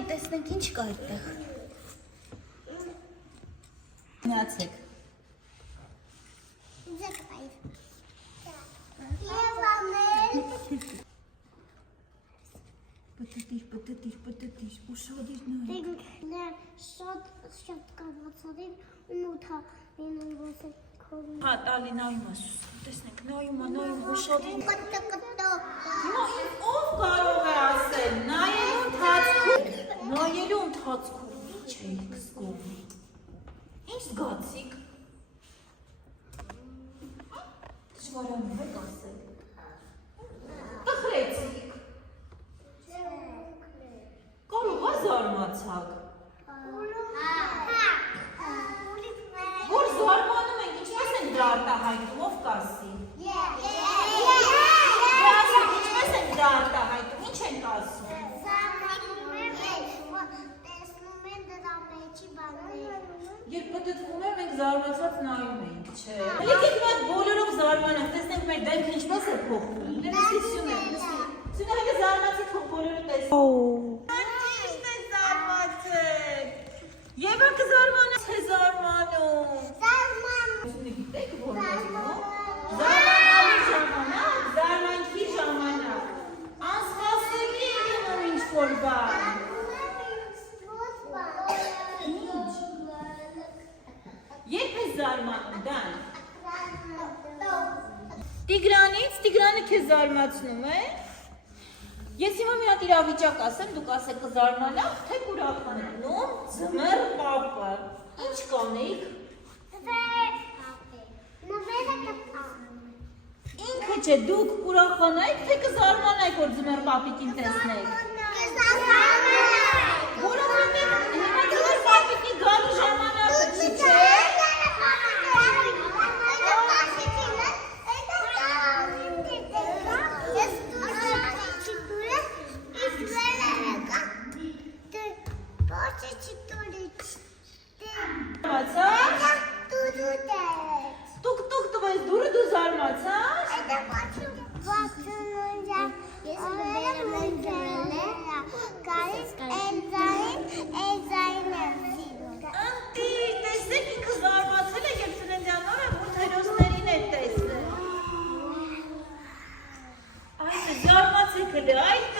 Նայ, տեսնենք ինչ կա այդտեղ։ Միացեք։ Պտտիր, ուշադիր նայ։ Շատ կարվածարին ու թաղին ոսը քորում։ Հա, տալի նայում ասուս, տեսնենք, նայում, ուշադիր։ Ով կարող է ասել, նայելու ընթացքում, ինչ էիք զգում, ինչ զգացիք։ Դժվարանում եք ասել, տխրեցիք, կարող է զարմացաք, որ զարմանում ենք, ինչպես ենք դա արտահայտում, ով կասի։ Ինչպես ենք դա արտահայտում, ինչ ենք ասում։ Երբ պտտվում է, մենք զարմացած նայում ենք, չէ։ Եկեք մի հատ բոլորով զարմանանք, տեսնենք մեր դեմքը ինչպես է փոխվում։ Լսի Սյունե, հələ զարմացի թող բոլորը տեսնեն։ Ճիշտ է զարմացել։ Եվա կզարմանաց է զարմանում։ Սյունե գիտեք որ ասում։ Զարմանալու ժամանակ, զարմանքի ժամանակ։ Անսպասելի է լինում ինչ-որ բան։ Երբ ես զարմանում, Դան։ Տիգրանը քեզ զարմացնում է։ Ես հիմա մի հատ իրավիճակ ասեմ, դուք ասեք կզարմանաք, թե կուրախանալու, ձմեռ պապը։ Ինչ կանեիք։ Ինքը չէ, դուք կուրախանայիք, թե կզարմանայիք, որ ձմեռ պապիկին տեսնեք։ Որովհետև հիմա ձմեռ պապիկի գալու ժամանակը չի, չէ։ Տուկ տվես դուրը դու զարմացար։ Անտիր, տեսեք ինքը զարմացել է, երբ ծննդյան օրը ութերոսներին է տեսնել։ Այդ է, զարմացեք հլը, այդ է։